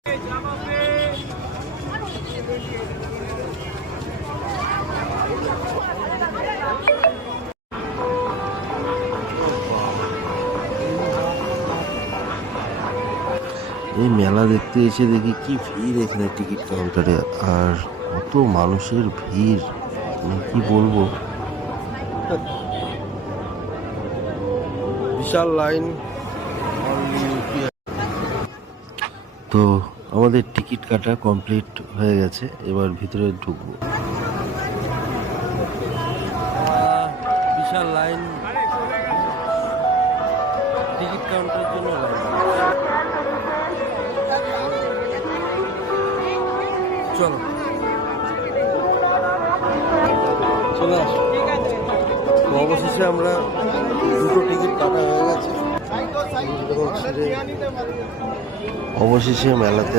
এই মেলা দেখতে এসে দেখি কি ভিড় এখানে টিকিট কাউন্টারে, আর কত মানুষের ভিড় কি বলবো, বিশাল লাইন। তো আমাদের টিকিট কাটা কমপ্লিট হয়ে গেছে, এবার ভিতরে ঢুকবো। বিশাল লাইন, টিকিট কাউন্টারের জন্য লাইন। চলো চলে আসো। অবশেষে আমরা দুটো টিকিট কাটা হয়ে গেছে, অবশেষে মেলাতে